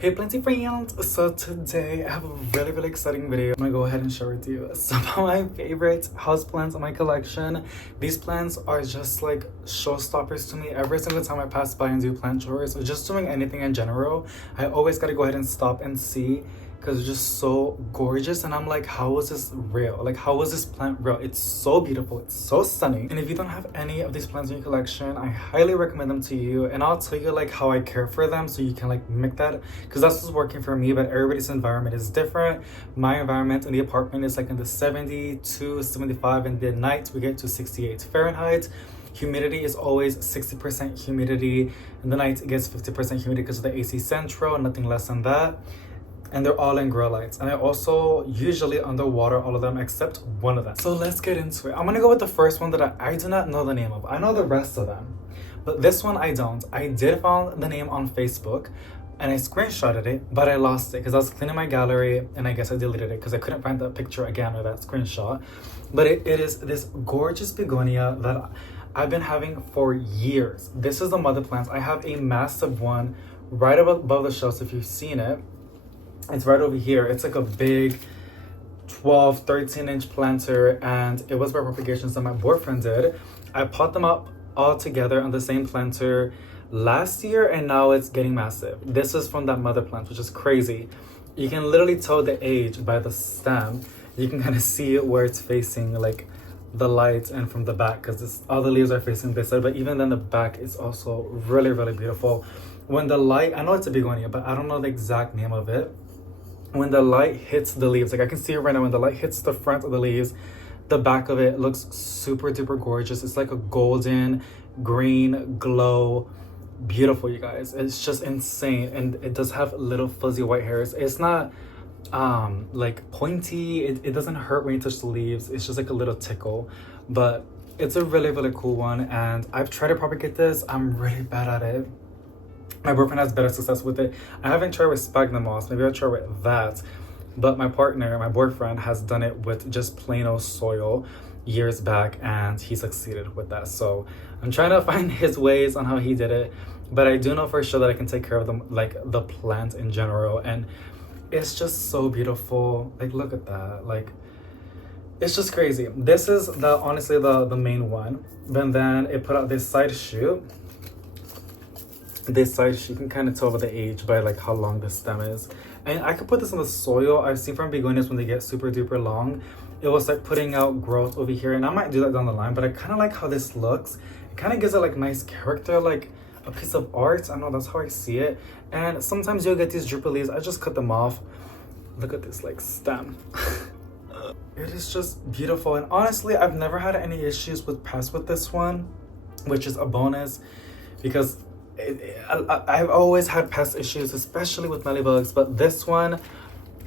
Hey plenty friends, so today I have a really exciting video. I'm gonna go ahead and share with you some of my favorite houseplants in my collection. These plants are just like showstoppers to me. Every single time I pass by and do plant chores or just doing anything in general, I always gotta go ahead and stop and see because it's just so gorgeous. And I'm like, how is this real? Like, how is this plant real? It's so beautiful, it's so stunning. And if you don't have any of these plants in your collection, I highly recommend them to you, and I'll tell you like how I care for them so you can like make that, because that's what's working for me. But everybody's environment is different. My environment in the apartment is like in the 72 75, and the night we get to 68 Fahrenheit. Humidity is always 60% humidity. In the night it gets 50% humidity because of the AC Central, nothing less than that. And they're all in grow lights, and I also usually underwater all of them except one of them. So let's get into it. I'm gonna go with the first one that I do not know the name of. I know the rest of them, but this one I don't. I did found the name on Facebook and I screenshotted it, but I lost it because I was cleaning my gallery and I guess I deleted it because I couldn't find that picture again or that screenshot. But it is this gorgeous begonia that I've been having for years. This is the mother plants. I have a massive one right above the shelves if you've seen it. It's right over here. It's like a big 13-inch planter, and it was by propagations that my boyfriend did. I pot them up all together on the same planter last year, and now it's getting massive. This is from that mother plant, which is crazy. You can literally tell the age by the stem. You can kind of see where it's facing like the light, and from the back, because all the leaves are facing this side, but even then the back is also really beautiful. When the light, I know it's a begonia, but I don't know the exact name of it. When the light hits the leaves, like I can see it right now, when the light hits the front of the leaves, the back of it looks super duper gorgeous. It's like a golden green glow. Beautiful, you guys. It's just insane. And it does have little fuzzy white hairs. It's not like pointy. It doesn't hurt when you touch the leaves. It's just like a little tickle, but it's a really cool one. And I've tried to propagate this. I'm really bad at it. My boyfriend has better success with it. I haven't tried with sphagnum moss. Maybe I'll try with that. But my boyfriend, has done it with just plain old soil years back, and he succeeded with that. So I'm trying to find his ways on how he did it. But I do know for sure that I can take care of them, like the plant in general. And it's just so beautiful. Like, look at that. Like, it's just crazy. This is honestly the main one. But then it put out this side shoot. This side, you can kind of tell by the age by like how long the stem is. And I could put this in the soil. I've seen from begonias when they get super duper long, it was like putting out growth over here, and I might do that down the line. But I kind of like how this looks. It kind of gives it like nice character, like a piece of art. I know, that's how I see it. And sometimes you'll get these dripper leaves. I just cut them off. Look at this like stem. It is just beautiful. And honestly, I've never had any issues with pests with this one, which is a bonus, because I've always had pest issues, especially with mealybugs, but this one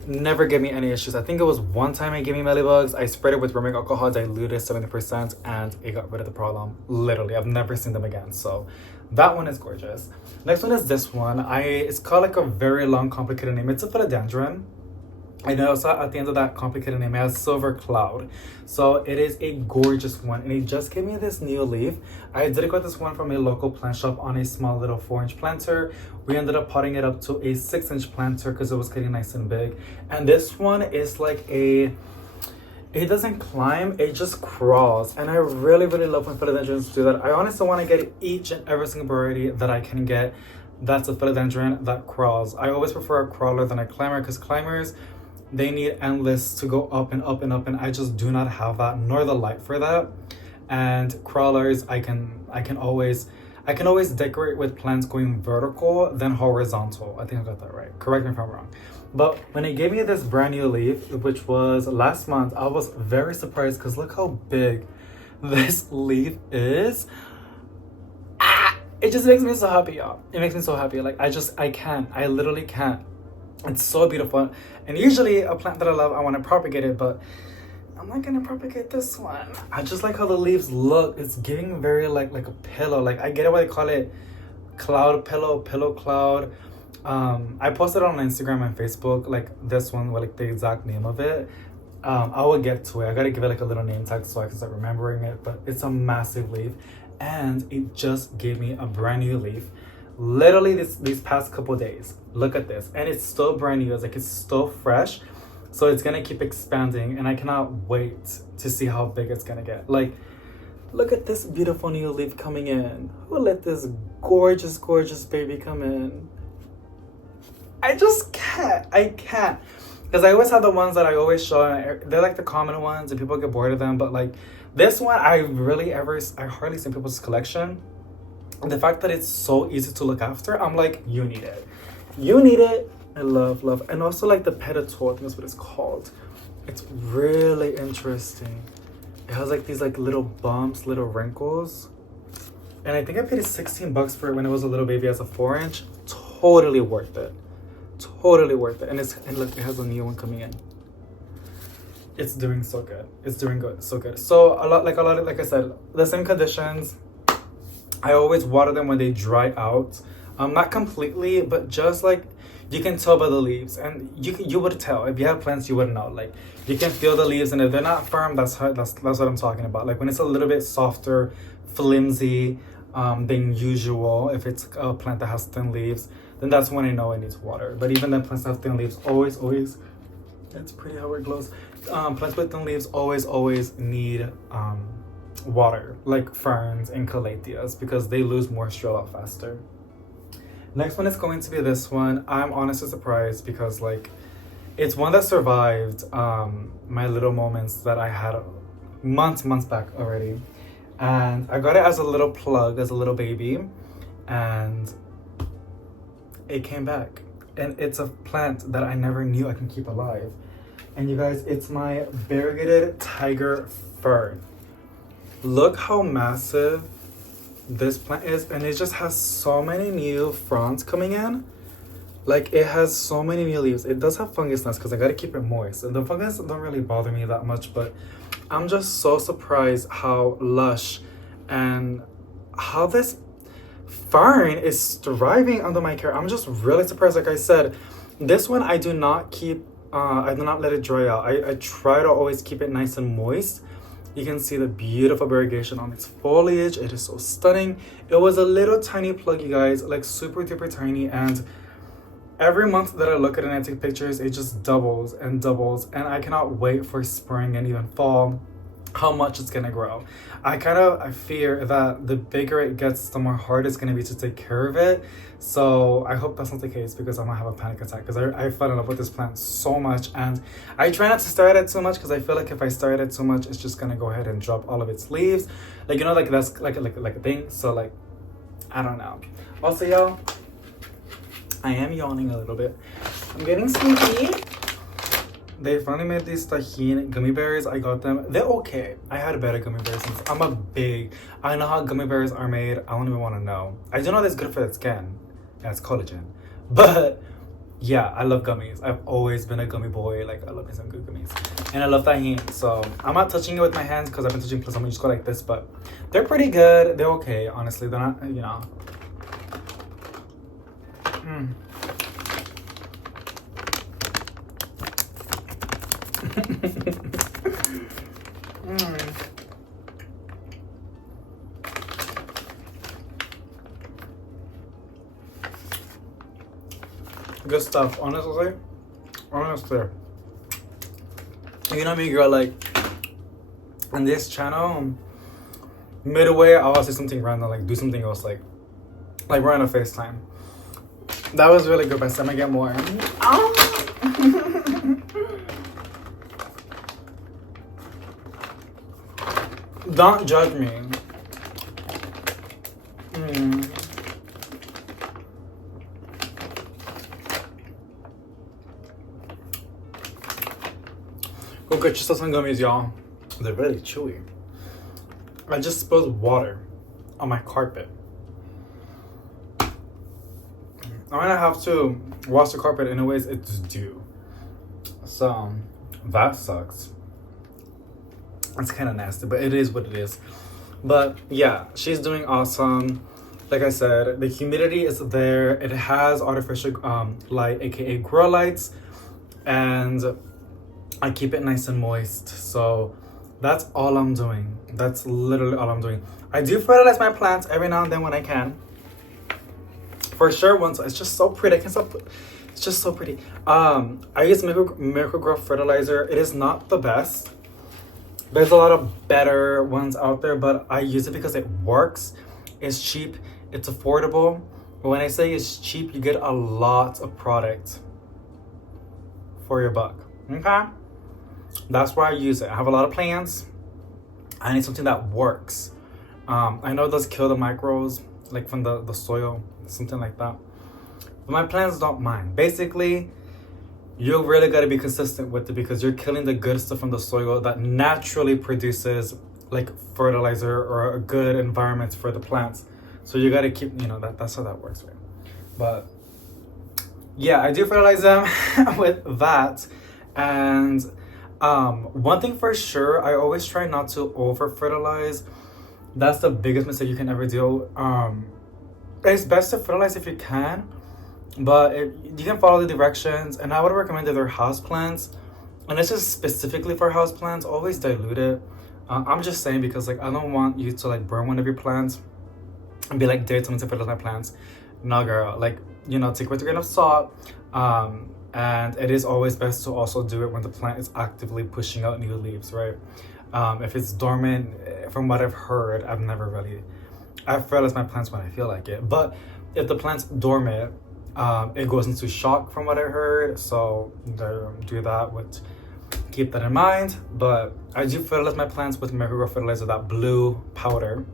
never gave me any issues. I think it was one time it gave me mealybugs. I sprayed it with rubbing alcohol diluted 70%, and it got rid of the problem. Literally, I've never seen them again. So that one is gorgeous. Next one is this one. It's called like a very long, complicated name. It's a philodendron. I know, so at the end of that complicated name, it has silver cloud. So it is a gorgeous one, and it just gave me this new leaf. I did get this one from a local plant shop on a small little 4-inch planter. We ended up potting it up to a 6-inch planter because it was getting nice and big. And this one is like it doesn't climb, it just crawls. And I really love when philodendrons do that. I honestly want to get each and every single variety that I can get that's a philodendron that crawls. I always prefer a crawler than a climber, because climbers, they need endless to go up and up and up, and I just do not have that, nor the light for that. And crawlers, I can always decorate with plants going vertical than horizontal. I think I got that right. Correct me if I'm wrong. But when it gave me this brand new leaf, which was last month, I was very surprised because look how big this leaf is. It just makes me so happy, y'all. It makes me so happy. Like, I literally can't. It's so beautiful. And usually a plant that I love, I want to propagate it, but I'm not gonna propagate this one. I just like how the leaves look. It's giving very like a pillow. Like, I get it why they call it cloud pillow cloud. I posted it on Instagram and Facebook, like this one with like the exact name of it. I will get to it. I gotta give it like a little name tag so I can start remembering it, but it's a massive leaf, and it just gave me a brand new leaf literally these past couple days. Look at this, and it's still brand new. It's like it's still fresh, so it's gonna keep expanding, and I cannot wait to see how big it's gonna get. Like, look at this beautiful new leaf coming in. Who let this gorgeous, gorgeous baby come in? I just can't. I can't. Because I always have the ones that I always show, and they're like the common ones, and people get bored of them. But like this one, I hardly see people's collection. And the fact that it's so easy to look after, I'm like, you need it. You need it. I love, love. And also like the pedicel, I think that's what it's called. It's really interesting. It has like these like little bumps, little wrinkles. And I think I paid $16 for it when it was a little baby as a 4-inch. Totally worth it. Totally worth it. And look, it has a new one coming in. It's doing so good. It's doing good, so good. So like I said, the same conditions. I always water them when they dry out. Not completely, but just like you can tell by the leaves, and you would tell if you have plants. You would know. Like you can feel the leaves, and if they're not firm, that's what I'm talking about. Like when it's a little bit softer, flimsy than usual. If it's a plant that has thin leaves, then that's when I know it needs water. But even the plants that have thin leaves, always, that's pretty how it glows. Plants with thin leaves always need water, like ferns and calatheas, because they lose moisture a lot faster. Next one is going to be this one. I'm honestly surprised because like it's one that survived my little moments that I had months back already. And I got it as a little plug, as a little baby, and it came back. And it's a plant that I never knew I can keep alive. And you guys, it's my variegated tiger fern. Look how massive this plant is, and it just has so many new fronds coming in. Like it has so many new leaves. It does have fungus nests because I gotta keep it moist, and the fungus don't really bother me that much, but I'm just so surprised how lush and how this fern is thriving under my care. I'm just really surprised. Like I said, this one I do not keep I do not let it dry out. I try to always keep it nice and moist. You can see the beautiful variegation on its foliage. It is so stunning. It was a little tiny plug, you guys, like super duper tiny, and every month that I look at it and I take pictures, it just doubles and doubles, and I cannot wait for spring and even fall, how much it's gonna grow. I fear that the bigger it gets, the more hard it's gonna be to take care of it. So I hope that's not the case, because I'm gonna have a panic attack, because I fell in love with this plant so much, and I try not to stare at it too much, because I feel like if I stare at it too much, it's just gonna go ahead and drop all of its leaves. Like, you know, like that's like a thing. So like, I don't know. Also, y'all, I am yawning a little bit. I'm getting sleepy. They finally made these tajin gummy bears. I got them. They're okay. I had better gummy bears since I know how gummy bears are made. I don't even want to know. I do know that's good for the skin. That's collagen. But yeah, I love gummies. I've always been a gummy boy. Like, I love me some good gummies. And I love tajin. So I'm not touching it with my hands because I've been touching plus I'm just go like this. But they're pretty good. They're okay, honestly. They're not, you know. Good stuff, honestly. You know me, girl, like on this channel, midway I'll say something random, like do something else, like we're on a FaceTime. That was really good, but I'm gonna get more. Don't judge me. Go get yourself some gummies, y'all. They're really chewy. I just spilled water on my carpet. I'm gonna have to wash the carpet, anyways, it's due. So that sucks. It's kind of nasty, but it is what it is. But yeah, she's doing awesome. Like I said, the humidity is there. It has artificial light, aka grow lights, and I keep it nice and moist. So that's all I'm doing. That's literally all I'm doing. I do fertilize my plants every now and then when I can. For sure, once it's just so pretty. I can't stop. It's just so pretty. I use Miracle Grow fertilizer. It is not the best. There's a lot of better ones out there, but I use it because it works. It's cheap. It's affordable. When I say it's cheap, you get a lot of product for your buck. Okay? That's why I use it. I have a lot of plants. I need something that works. I know it does kill the microbes, like from the soil, something like that. But my plants don't mind. Basically, you really got to be consistent with it because you're killing the good stuff from the soil that naturally produces like fertilizer or a good environment for the plants. So you got to keep, that's how that works, right? But yeah, I do fertilize them with that. And one thing for sure, I always try not to over fertilize. That's the biggest mistake you can ever do. It's best to fertilize if you can, but you can follow the directions. And I would recommend that they're houseplants, and this is specifically for houseplants. Always dilute it. I'm just saying because like I don't want you to like burn one of your plants and be like, "Did someone to fertilize my plants?" No, girl. Like take with a grain of salt. And it is always best to also do it when the plant is actively pushing out new leaves, right? If it's dormant, from what I've heard, I fertilize my plants when I feel like it. But if the plant's dormant, it goes into shock from what I heard. So do that keep that in mind. But I do fertilize my plants with Miracle Grow fertilizer, that blue powder.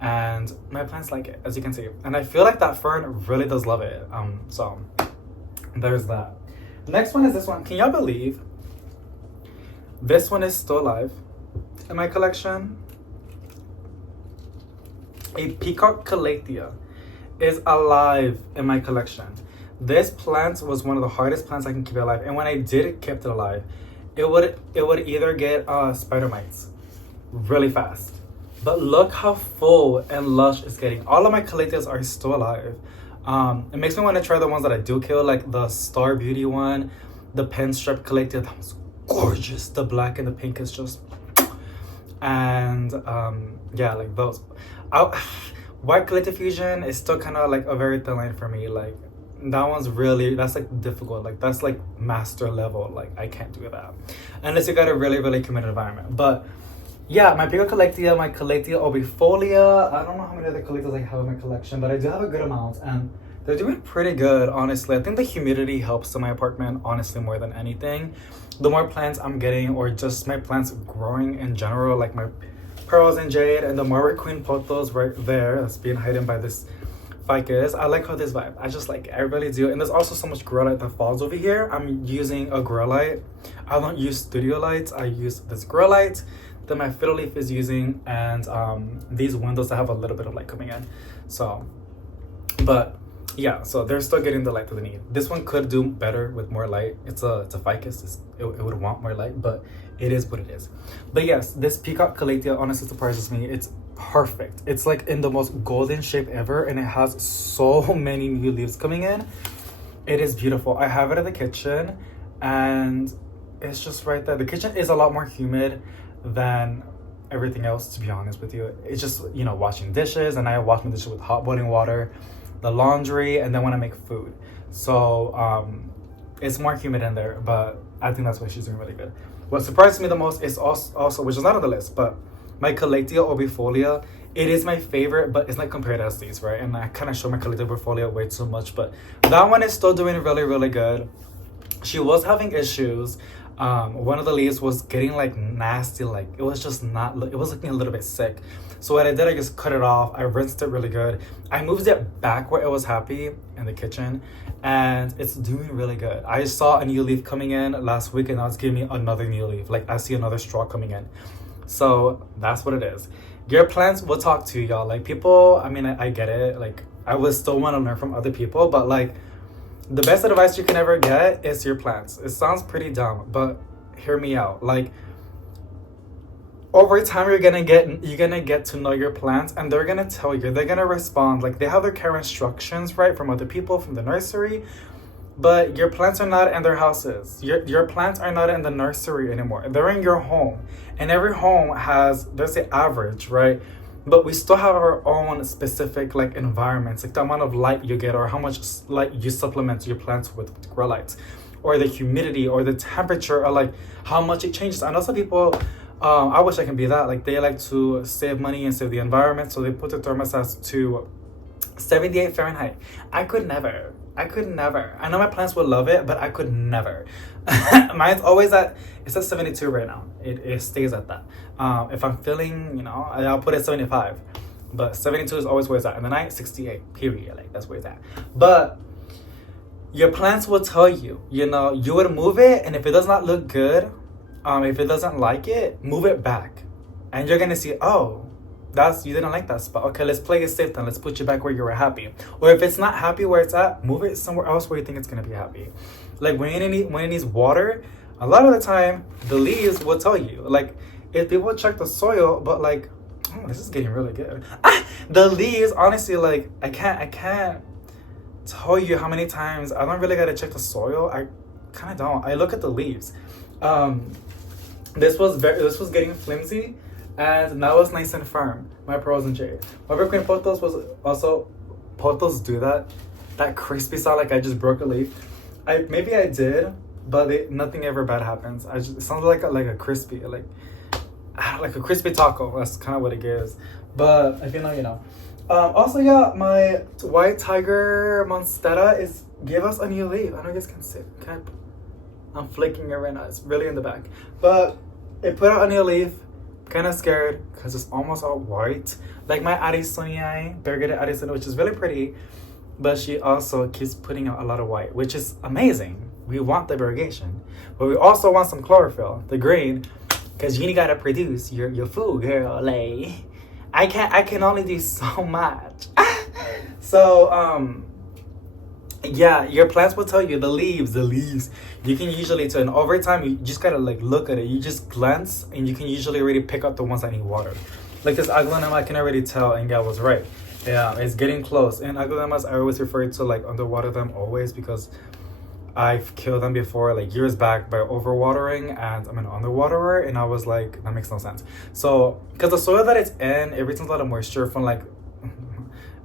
And my plants like it, as you can see. And I feel like that fern really does love it. So there's that. Next one is this one. Can y'all believe this one is still alive in my collection? A peacock Calathea is alive in my collection. This plant was one of the hardest plants I can keep alive, and when I did keep it alive, it would either get spider mites really fast. But look how full and lush it's getting. All of my Calatheas are still alive. It makes me want to try the ones that I do kill, like the Star Beauty one, the Pinstripe Calathea. That was gorgeous. The black and the pink is just, and yeah, like those. White Calathea Fusion is still kind of like a very thin line for me. Like that's like difficult. Like that's like master level. Like I can't do that unless you got a really, really committed environment. But yeah, my Peacock Calathea, my Calathea obifolia. I don't know how many other Calatheas I have in my collection, but I do have a good amount, and they're doing pretty good, honestly. I think the humidity helps in my apartment, honestly, more than anything. The more plants I'm getting, or just my plants growing in general, like my pearls and jade, and the more queen pothos right there, that's being hidden by this ficus. I like how this vibe. I just like it. I really do. And there's also so much grow light that falls over here. I'm using a grow light. I don't use studio lights. I use this grow light that my fiddle leaf is using, and these windows that have a little bit of light coming in. So, but yeah, so they're still getting the light that they need. This one could do better with more light. It's a ficus. It would want more light, but it is what it is. But yes, this Peacock Calathea honestly surprises me. It's perfect. It's like in the most golden shape ever, and it has so many new leaves coming in. It is beautiful. I have it in the kitchen, and it's just right there. The kitchen is a lot more humid than everything else, to be honest with you. It's just, washing dishes, and I wash my dishes with hot boiling water, the laundry, and then when I make food. So it's more humid in there, but I think that's why she's doing really good. What surprised me the most is also, which is not on the list, but my Calathea obifolia. It is my favorite, but it's not compared as these, right? And I kind of show my Calathea obifolia way too much, but that one is still doing really, really good. She was having issues. One of the leaves was getting like nasty, like it was looking a little bit sick. So what I did, I just cut it off. I rinsed it really good. I moved it back where it was happy in the kitchen, and it's doing really good. I saw a new leaf coming in last week, and now it's giving me another new leaf. Like I see another straw coming in. So that's what it is. Your plants will talk to you, y'all. Like people, I mean, I get it. Like I would still want to learn from other people, but like the best advice you can ever get is your plants. It sounds pretty dumb, but hear me out. Like over time, you're gonna get to know your plants, and they're gonna tell you. They're gonna respond. Like they have their care instructions, right, from other people, from the nursery. But your plants are not in their houses. Your plants are not in the nursery anymore. They're in your home, and every home has, there's the average, right? but we still have our own specific like environments, like the amount of light you get or how much light you supplement your plants with grow lights, or the humidity or the temperature, or like how much it changes. I know some people, I wish I can be that, like they like to save money and save the environment, so they put the thermostats to 78 Fahrenheit. I could never. I know my plants would love it, but I could never. Mine's always it's at 72 right now. It stays at that. If I'm feeling, I'll put it 75. But 72 is always where it's at. In the night, 68, period. Like, that's where it's at. But your plants will tell you, you would move it, and if it does not look good, if it doesn't like it, move it back. And you're gonna see, oh, you didn't like that spot. Okay, let's play it safe then. Let's put you back where you were happy. Or if it's not happy where it's at, move it somewhere else where you think it's gonna be happy. Like when it needs water, a lot of the time the leaves will tell you. Like if people check the soil, but like, oh, this is getting really good. The leaves, honestly, like I can't tell you how many times I don't really gotta check the soil. I kind of don't. I look at the leaves. This was getting flimsy. And now it's nice and firm. My pearls and jade. My Queen Pothos was also, Pothos do that crispy sound like I just broke a leaf. Maybe I did, but nothing ever bad happens. It sounds like a crispy, like a crispy taco. That's kind of what it gives. But if you know, you know. Also, yeah, my white tiger monstera gave us a new leaf. I don't know if you guys can see. I'm flicking it right now. It's really in the back, but it put out a new leaf. Kind of scared because it's almost all white, like my Addisonii, Variegated Addisonii, which is really pretty, but she also keeps putting out a lot of white, which is amazing. We want the variegation, but we also want some chlorophyll, the green, because you gotta produce your food, girl. Like I can only do so much. So yeah, your plants will tell you. The leaves you can usually tell, and over time you just gotta like look at it. You just glance and you can usually already pick up the ones that need water. Like this aglaonema, I can already tell, and Gal was right. Yeah, it's getting close. And aglaonemas, I always refer to like underwater them always, because I've killed them before, like years back, by overwatering, and I'm an underwaterer, and I was like, that makes no sense. So because the soil that it's in, it retains a lot of moisture from like,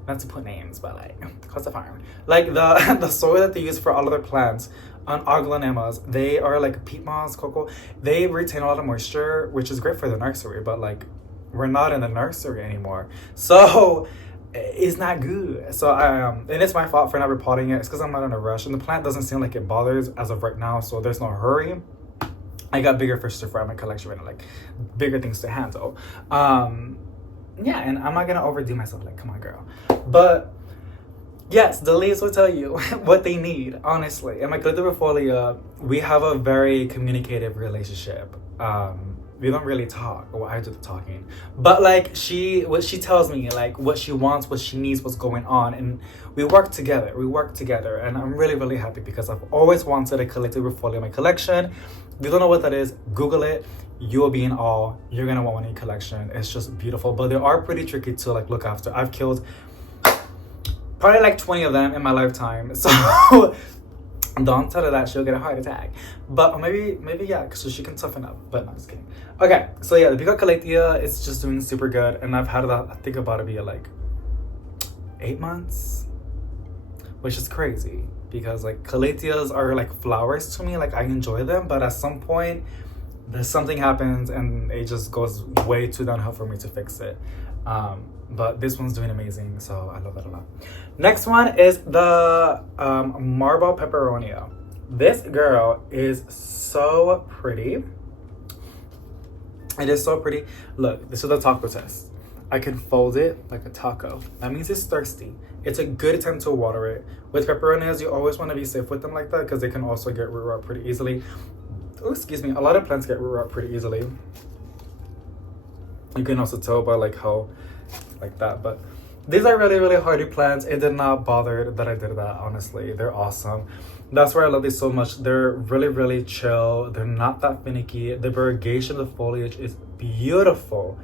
not to put names, but like cause the farm, like the soil that they use for all of their plants on aglaonemas, they are like peat moss, cocoa. They retain a lot of moisture, which is great for the nursery, but like we're not in the nursery anymore, so it's not good. So and it's my fault for not repotting it. It's because I'm not in a rush, and the plant doesn't seem like it bothers as of right now, so there's no hurry. I got bigger fish to fry in my collection right now, like bigger things to handle. Yeah, and I'm not gonna overdo myself, like, come on, girl. But yes, the leaves will tell you what they need, honestly. And my Calathea, we have a very communicative relationship. We don't really talk, or I do the talking, but like what she tells me, like what she wants, what she needs, what's going on, and we work together, and I'm really, really happy, because I've always wanted a Calathea in my collection. If you don't know what that is, Google it. You will be in awe. You're gonna want one in your collection. It's just beautiful, but they are pretty tricky to like look after. I've killed probably like 20 of them in my lifetime, so don't tell her that, she'll get a heart attack. But maybe yeah, so she can toughen up. But no, just kidding. Okay, so yeah, the Peacock Calathea is just doing super good, and I've had that, I think, about to be like 8 months, which is crazy, because like Calatheas are like flowers to me. Like I enjoy them, but at some point there's something happens and it just goes way too downhill for me to fix it. But this one's doing amazing, so I love it a lot. Next one is the Marble Peperomia. This girl is so pretty. It is so pretty. Look, this is the taco test. I can fold it like a taco. That means it's thirsty. It's a good time to water it. With peperonias, you always want to be safe with them like that, because they can also get root rot pretty easily. Oh, excuse me, a lot of plants get root rot pretty easily. You can also tell by like how, like that, but these are really, really hardy plants. It did not bother that I did that, honestly. They're awesome. That's why I love these so much. They're really, really chill. They're not that finicky. The variegation of the foliage is beautiful.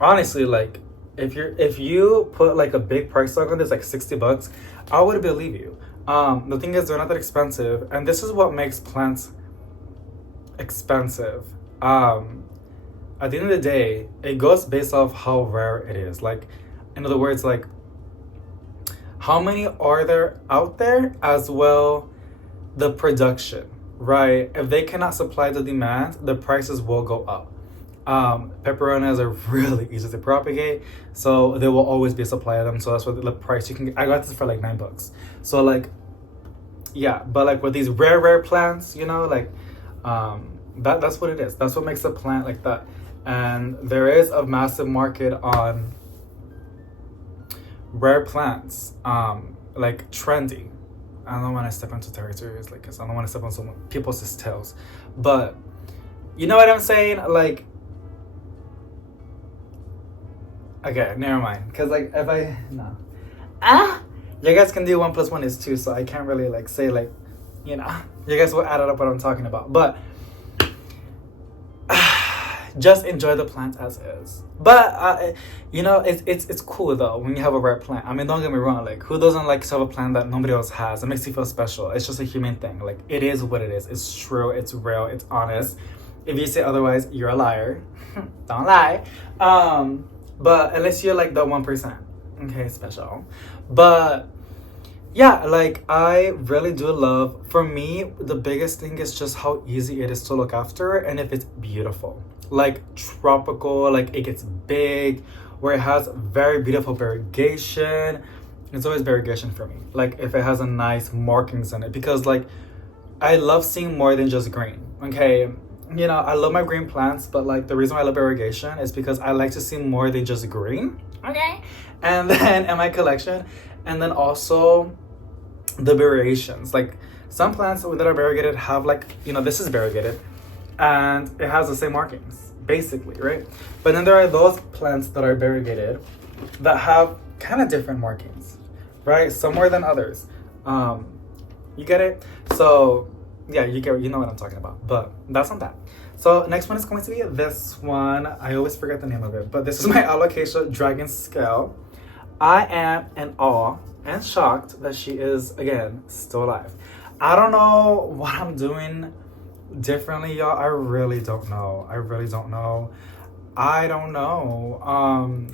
Honestly, like if you put like a big price tag on this, like $60, I would believe you. The thing is, they're not that expensive, and this is what makes plants expensive. at the end of the day, it goes based off how rare it is. Like, in other words, like, how many are there out there, as well the production, right? If they cannot supply the demand, the prices will go up. Peperonias are really easy to propagate, so there will always be a supply of them. So that's what the price you can get. I got this for like $9. So like, yeah, but like with these rare plants, you know, like that's what it is. That's what makes a plant like that. And there is a massive market on rare plants, like trendy. I don't want to step into territories like this. I don't want to step on some people's tails, but you know what I'm saying? Like, okay, never mind. Cause like if I no, you guys can do 1 + 1 is 2, so I can't really like say like, you know, you guys will add it up what I'm talking about, but just enjoy the plant as is. But you know, it's cool though when you have a rare plant. I mean, don't get me wrong. Like, who doesn't like to have a plant that nobody else has? It makes you feel special. It's just a human thing. Like, it is what it is. It's true. It's real. It's honest. If you say otherwise, you're a liar. Don't lie. But unless you're like the 1%, okay, special. But yeah, like I really do love. For me, the biggest thing is just how easy it is to look after, and if it's beautiful. Like tropical, like it gets big, where it has very beautiful variegation. It's always variegation for me. Like if it has a nice markings in it, because like I love seeing more than just green. Okay, you know, I love my green plants, but like the reason why I love variegation is because I like to see more than just green. Okay, and then in my collection, and then also the variations. Like some plants that are variegated have like, you know, this is variegated and it has the same markings basically, right? But then there are those plants that are variegated that have kind of different markings, right? Some more than others. You get it? So yeah, you know what I'm talking about. But that's on that. So next one is going to be this one. I always forget the name of it, but this is my Alocasia dragon scale. I am in awe and shocked that she is, again, still alive. I don't know what I'm doing differently, y'all. I really don't know. I don't know.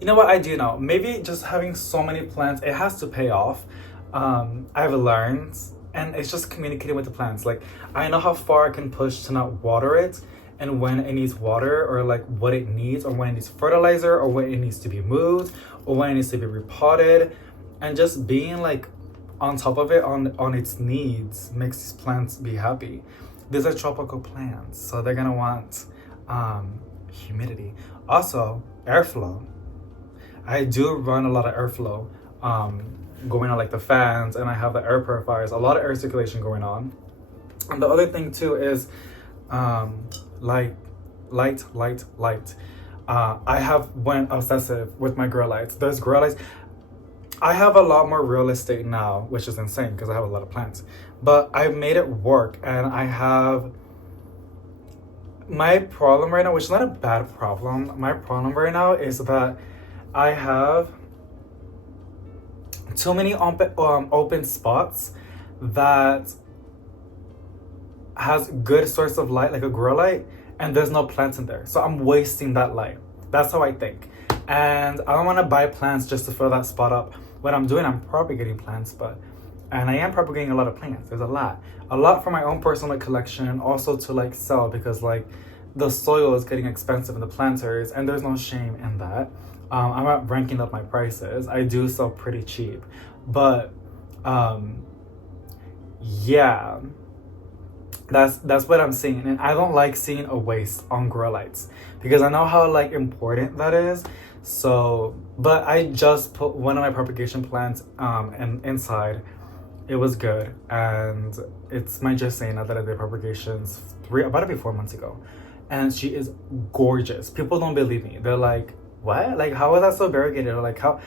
You know what I do know? Maybe just having so many plants, it has to pay off. I've learned, and it's just communicating with the plants. Like, I know how far I can push to not water it, and when it needs water, or like what it needs, or when it needs fertilizer, or when it needs to be moved, or when it needs to be repotted, and just being like on top of it on its needs makes these plants be happy. These are tropical plants, so they're gonna want humidity. Also, airflow. I do run a lot of airflow going on, like the fans, and I have the air purifiers, a lot of air circulation going on. And the other thing too is light. I have went obsessive with my grow lights. There's grow lights. I have a lot more real estate now, which is insane because I have a lot of plants. But I've made it work, and I have my problem right now, which is not a bad problem. My problem right now is that I have too many open spots that has good source of light, like a grow light, and there's no plants in there. So I'm wasting that light. That's how I think. And I don't want to buy plants just to fill that spot up. What I'm doing, I'm propagating plants, and I am propagating a lot of plants. There's a lot for my own personal collection, and also to like sell, because like the soil is getting expensive in the planters, and there's no shame in that. I'm not ranking up my prices. I do sell pretty cheap, but yeah, that's what I'm seeing, and I don't like seeing a waste on grow lights because I know how like important that is. So, but I just put one of my propagation plants and inside. It was good, and it's my Jacena that I did propagations about to be 4 months ago, and she is gorgeous. People don't believe me. They're like, what? Like, how is that so variegated? Or like, how?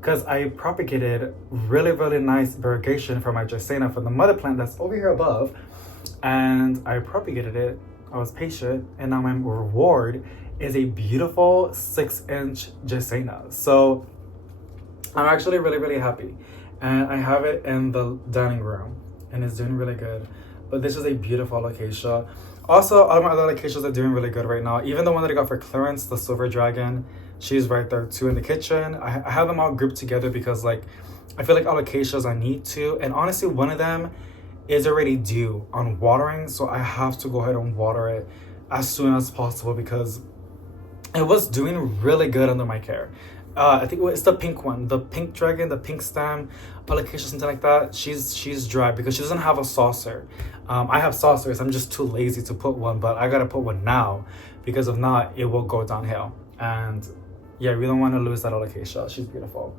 Because I propagated really nice variegation for my Jacena from the mother plant that's over here above, and I propagated it. I was patient, and now my reward is a beautiful 6-inch Jacena. So I'm actually really happy, and I have it in the dining room, and it's doing really good. but this is a beautiful alocasia. Also, all of my other alocasias are doing really good right now. Even the one that I got for clearance, the silver dragon, she's right there too in the kitchen. I have them all grouped together because like I feel like alocasias I need to, and honestly one of them is already due on watering, so I have to go ahead and water it as soon as possible because it was doing really good under my care. I think it's the pink one, the pink dragon, the pink stem, alocasia, something like that. She's dry because she doesn't have a saucer. I have saucers. I'm just too lazy to put one, but I gotta put one now because if not, it will go downhill. And yeah, we don't want to lose that alocasia. She's beautiful.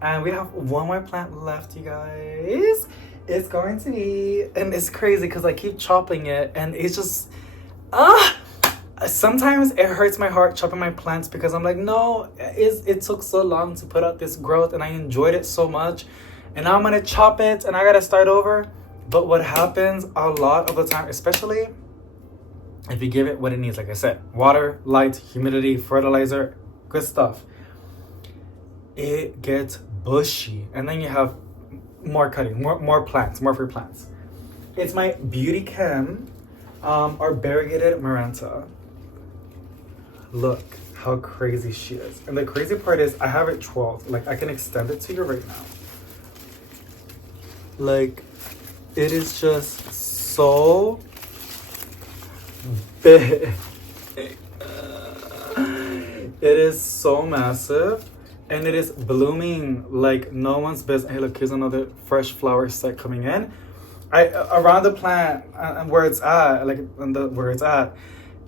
And we have one more plant left, you guys. It's going to be, and it's crazy because I keep chopping it, and it's just sometimes it hurts my heart chopping my plants because I'm like, no, it took so long to put out this growth and I enjoyed it so much, and now I'm gonna chop it and I gotta start over. But what happens a lot of the time, especially if you give it what it needs, like I said, water, light, humidity, fertilizer, good stuff, it gets bushy, and then you have more cutting, more plants, more free plants. It's my Beauty Chem or Variegated Maranta. Look how crazy she is. And the crazy part is I have it 12. Like, I can extend it to you right now. Like, it is just so big. It is so massive. And it is blooming like no one's business. Hey, look, here's another fresh flower set coming in. Around the plant and where it's at, like where it's at,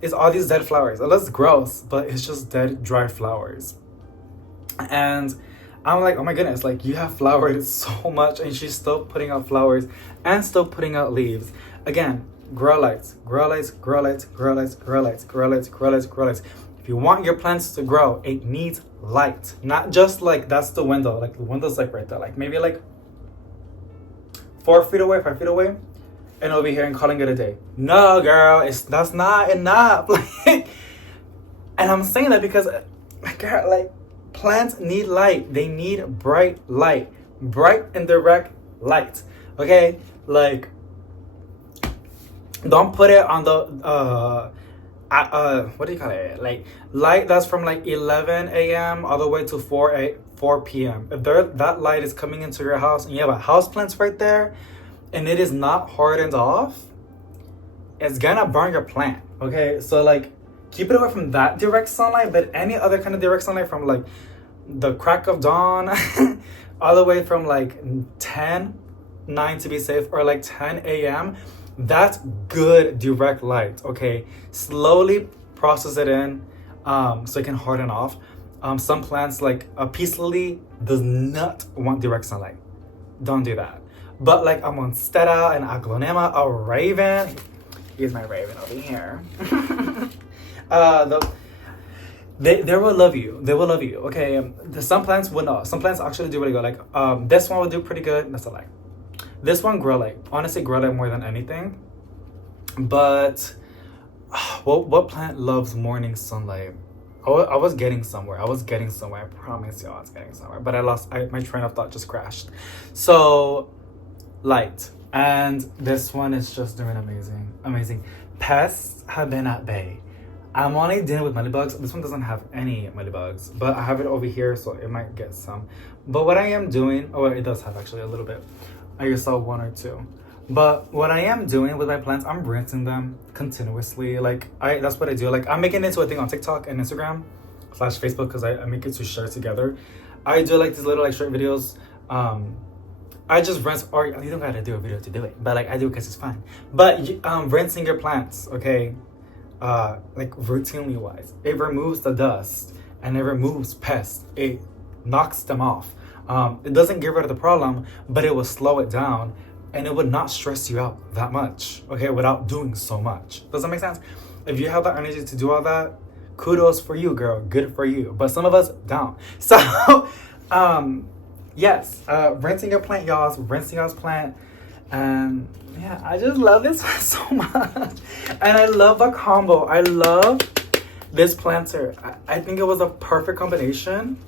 is all these dead flowers. It looks gross, but it's just dead, dry flowers. And I'm like, oh my goodness, like you have flowered so much, and she's still putting out flowers and still putting out leaves. Again, grow lights, grow lights, grow lights, grow lights, grow lights, grow lights, grow lights, grow lights. If you want your plants to grow, it needs light. Not just like that's the window. Like the window's like right there, like maybe like 4 feet away, 5 feet away, and over here and calling it a day. No, girl, that's not enough. Like, and I'm saying that because, girl, like plants need light. They need bright light, bright and direct light. Okay, like don't put it on the what do you call it? Like light that's from like 11 a.m. all the way to 4 p.m. If that light is coming into your house and you have a houseplant right there and it is not hardened off, it's gonna burn your plant. Okay, so like keep it away from that direct sunlight, but any other kind of direct sunlight from like the crack of dawn all the way from like 9 to be safe, or like 10 a.m. That's good direct light. Okay, slowly process it in so it can harden off. Some plants like a peace lily does not want direct sunlight. Don't do that. But like a monstera, an aglonema, a raven. Here's my raven over here. They will love you. They will love you. Okay, some plants will not. Some plants actually do really good. Like this one will do pretty good. That's a lie. This one grow light. Honestly, grow light more than anything. But what plant loves morning sunlight? I was getting somewhere. I promise y'all I was getting somewhere. But my train of thought just crashed. So, light. And this one is just doing amazing. Amazing. Pests have been at bay. I'm only dealing with mealybugs. This one doesn't have any mealybugs. But I have it over here, so it might get some. But what I am doing... Oh, it does have actually a little bit. I just saw 1 or 2. But what I am doing with my plants, I'm rinsing them continuously. Like that's what I do. Like I'm making it into a thing on TikTok and Instagram / Facebook because I make it to share together. I do like these little like short videos. I just rinse, or you don't gotta do a video to do it, but like I do because it's fun. But rinsing your plants, okay, like routinely wise, it removes the dust and it removes pests. It knocks them off. It doesn't get rid of the problem, but it will slow it down, and it would not stress you out that much, okay, without doing so much. Does that make sense? If you have the energy to do all that, kudos for you, girl. Good for you. But some of us don't. So, yes, rinsing your plant, y'all. Rinsing y'all's plant. And yeah, I just love this one so much. And I love the combo. I love this planter. I think it was a perfect combination.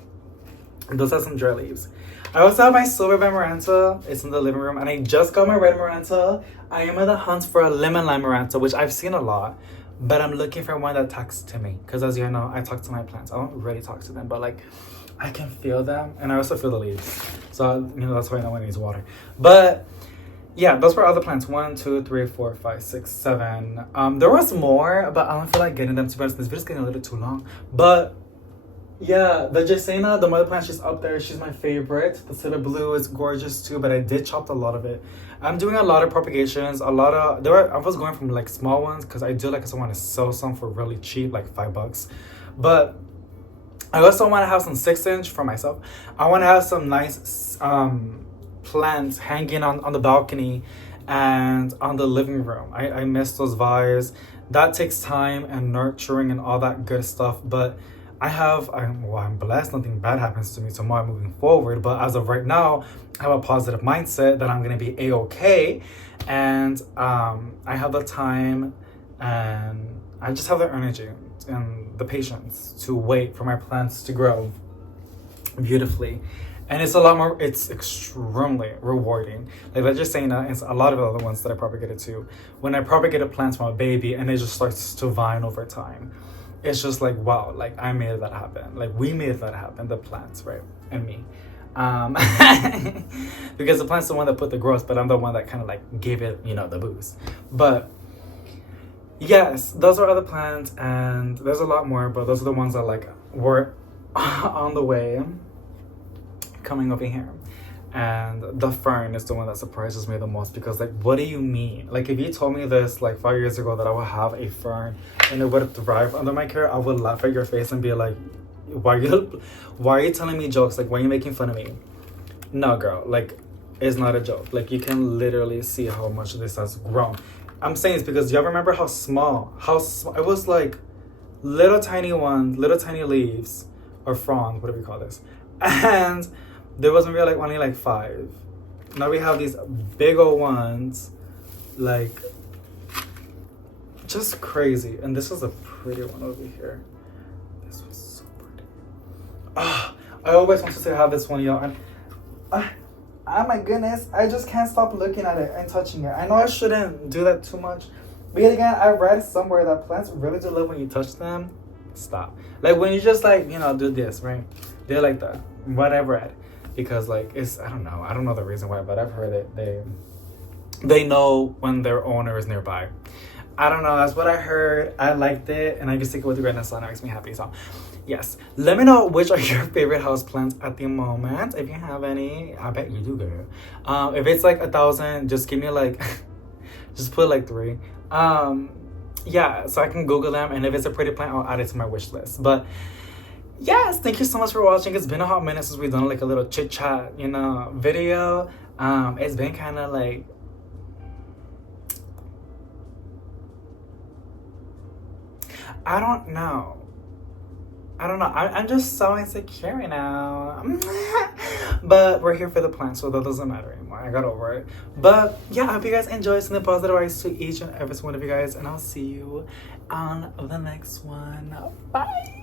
It does have some dry leaves. I also have my silver Maranta. It's in the living room. And I just got my red Maranta. I am in the hunt for a lemon lime Maranta, which I've seen a lot. But I'm looking for one that talks to me. Because as you know, I talk to my plants. I don't really talk to them. But like, I can feel them. And I also feel the leaves. So, you know, that's why I know when it needs water. But yeah, those were all the plants. 1, 2, 3, 4, 5, 6, 7. There was more, but I don't feel like getting them, to be honest. This video's getting a little too long. But yeah, the Jasena, the mother plant, she's up there. She's my favorite. The Silver Blue is gorgeous too, but I did chop a lot of it. I'm doing a lot of propagations. I was going from like small ones because I do like I want to sell some for really cheap, like $5. But I also want to have some 6-inch for myself. I want to have some nice plants hanging on the balcony and on the living room. I miss those vibes. That takes time and nurturing and all that good stuff, but I'm blessed. Nothing bad happens to me tomorrow moving forward. But as of right now, I have a positive mindset that I'm going to be A-okay. And I have the time and I just have the energy and the patience to wait for my plants to grow beautifully. And it's extremely rewarding. Like, let's just say that it's a lot of other ones that I propagated too. When I propagated plants from a baby and it just starts to vine over time. It's just like, wow, like I made that happen. Like we made that happen, the plants, right? And me. Because the plant's the one that put the growth, but I'm the one that kind of like gave it, you know, the boost. But yes, those are other plants and there's a lot more, but those are the ones that like were on the way coming over here. And the fern is the one that surprises me the most because like, what do you mean? Like if you told me this like 5 years ago that I would have a fern and it would thrive under my care, I would laugh at your face and be like, why are you telling me jokes? Like, why are you making fun of me? No, girl, like it's not a joke. Like you can literally see how much this has grown. I'm saying this because y'all remember how small it was, like little tiny leaves or fronds, whatever you call this. And there wasn't really like only like 5. Now we have these big old ones, like just crazy. And this is a pretty one over here. This was so pretty. Ah, I always wanted to have this one, y'all. And oh my goodness, I just can't stop looking at it and touching it. I know I shouldn't do that too much, but yet again, I read somewhere that plants really do love when you touch them. Stop. Like when you just like, you know, do this, right? They're like that. What I read. Because like I don't know the reason why, but I've heard it. They know when their owner is nearby. I don't know, that's what I heard. I liked it and I just take it with a grain of salt. It makes me happy. So yes, let me know which are your favorite houseplants at the moment. If you have any, I bet you do, girl. If it's like 1,000, just give me like just put like 3. Yeah, so I can Google them, and if it's a pretty plant, I'll add it to my wish list. But yes, thank you so much for watching. It's been a hot minute since we've done like a little chit chat, you know, video. It's been kind of like, I don't know. I'm just so insecure now. But we're here for the plants, so that doesn't matter anymore. I got over it. But yeah, I hope you guys enjoy. Sending positive vibes to each and every one of you guys, and I'll see you on the next one. Bye.